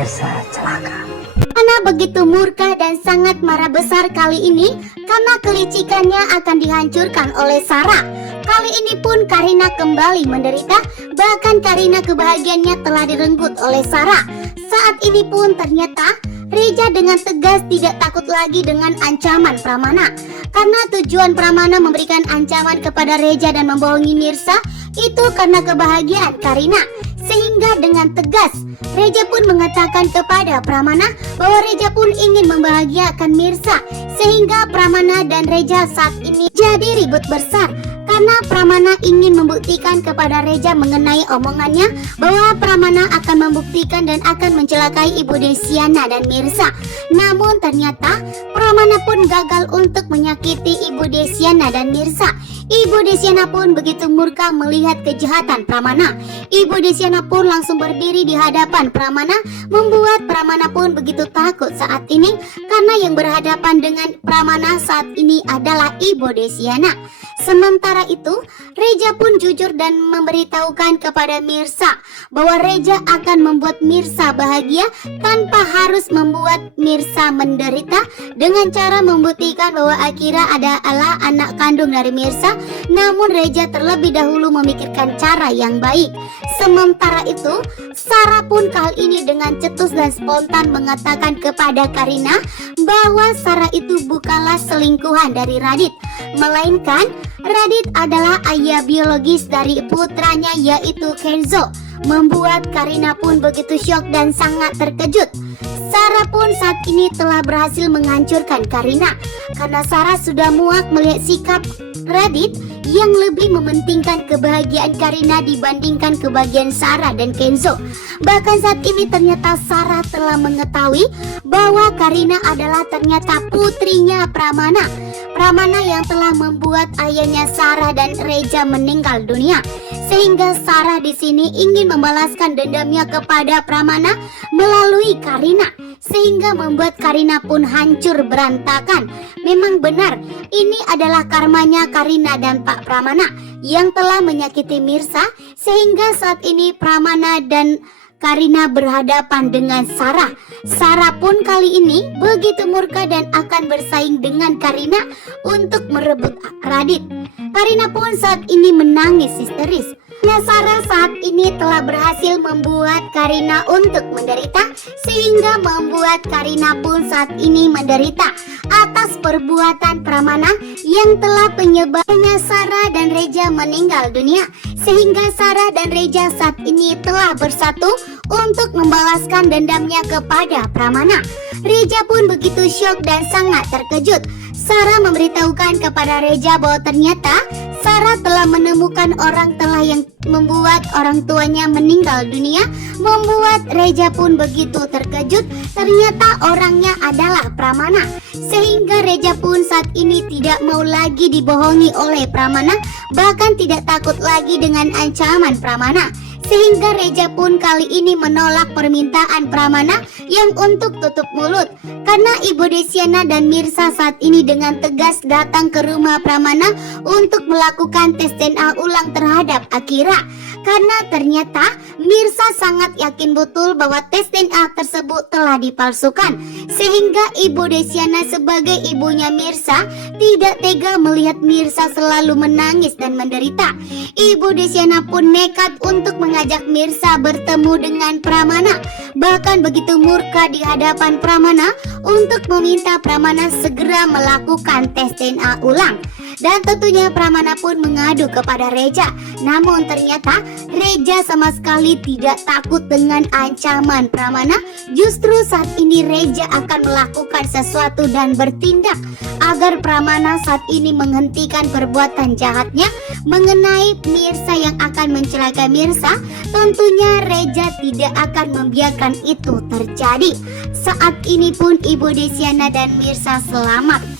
Mirsa celaka. Karena begitu murka dan sangat marah besar kali ini karena kelicikannya akan dihancurkan oleh Sarah. Kali ini pun Karina kembali menderita, bahkan Karina kebahagiaannya telah direnggut oleh Sarah. Saat ini pun ternyata Reja dengan tegas tidak takut lagi dengan ancaman Pramana. Karena tujuan Pramana memberikan ancaman kepada Reja dan membohongi Mirsa itu karena kebahagiaan Karina. Sehingga dengan tegas Reja pun mengatakan kepada Pramana bahwa Reja pun ingin membahagiakan Mirsa. Sehingga Pramana dan Reja saat ini jadi ribut besar karena Pramana ingin membuktikan kepada Reja mengenai omongannya bahwa Pramana akan membuktikan dan akan mencelakai Ibu Desiana dan Mirsa. Namun ternyata Pramana pun gagal untuk menyakiti Ibu Desiana dan Mirsa. Ibu Desiana pun begitu murka melihat kejahatan Pramana. Ibu Desiana pun langsung berdiri di hadapan Pramana, membuat Pramana pun begitu takut saat ini karena yang berhadapan dengan Pramana saat ini adalah Ibu Desiana. Sementara itu, Reja pun jujur dan memberitahukan kepada Mirsa bahwa Reja akan membuat Mirsa bahagia tanpa harus membuat Mirsa menderita dengan cara membuktikan bahwa Akira adalah anak kandung dari Mirsa. Namun Reja terlebih dahulu memikirkan cara yang baik. Sementara itu, Sarah pun kali ini dengan cetus dan spontan mengatakan kepada Karina bahwa Sarah itu bukanlah selingkuhan dari Radit, melainkan Radit adalah ayah biologis dari putranya yaitu Kenzo. Membuat Karina pun begitu syok dan sangat terkejut. Sarah pun saat ini telah berhasil menghancurkan Karina karena Sarah sudah muak melihat sikap Radit yang lebih mementingkan kebahagiaan Karina dibandingkan kebahagiaan Sarah dan Kenzo. Bahkan saat ini ternyata Sarah telah mengetahui bahwa Karina adalah ternyata putrinya Pramana. Pramana yang telah membuat ayahnya Sarah dan Reja meninggal dunia. Sehingga Sarah di sini ingin membalaskan dendamnya kepada Pramana melalui Karina. Sehingga membuat Karina pun hancur berantakan. Memang benar, ini adalah karmanya Karina dan Pak Pramana yang telah menyakiti Mirsa. Sehingga saat ini Pramana dan Karina berhadapan dengan Sarah. Sarah pun kali ini begitu murka dan akan bersaing dengan Karina untuk merebut Radit. Karina pun saat ini menangis histeris. Sarah saat ini telah berhasil membuat Karina untuk menderita, sehingga membuat Karina pun saat ini menderita atas perbuatan Pramana yang telah penyebabnya Sarah dan Reja meninggal dunia. Sehingga Sarah dan Reja saat ini telah bersatu untuk membalaskan dendamnya kepada Pramana. Reja pun begitu syok dan sangat terkejut. Sarah memberitahukan kepada Reja bahwa ternyata Sarah telah menemukan orang telah yang membuat orang tuanya meninggal dunia. Membuat Reja pun begitu terkejut. Ternyata orangnya adalah Pramana. Sehingga Reja pun saat ini tidak mau lagi dibohongi oleh Pramana, bahkan tidak takut lagi dengan ancaman Pramana. Sehingga Reja pun kali ini menolak permintaan Pramana yang untuk tutup mulut. Karena Ibu Desiana dan Mirsa saat ini dengan tegas datang ke rumah Pramana untuk melakukan tes DNA ulang terhadap Akira. Karena ternyata Mirsa sangat yakin betul bahwa tes DNA tersebut telah dipalsukan. Sehingga Ibu Desiana sebagai ibunya Mirsa tidak tega melihat Mirsa selalu menangis dan menderita. Ibu Desiana pun nekat untuk mengajak Mirsa bertemu dengan Pramana. Bahkan begitu murka di hadapan Pramana untuk meminta Pramana segera melakukan tes DNA ulang. Dan tentunya Pramana pun mengadu kepada Reja. Namun ternyata Reja sama sekali tidak takut dengan ancaman Pramana. Justru saat ini Reja akan melakukan sesuatu dan bertindak agar Pramana saat ini menghentikan perbuatan jahatnya mengenai Mirsa yang akan mencelakai Mirsa. Tentunya Reja tidak akan membiarkan itu terjadi. Saat ini pun Ibu Desiana dan Mirsa selamat.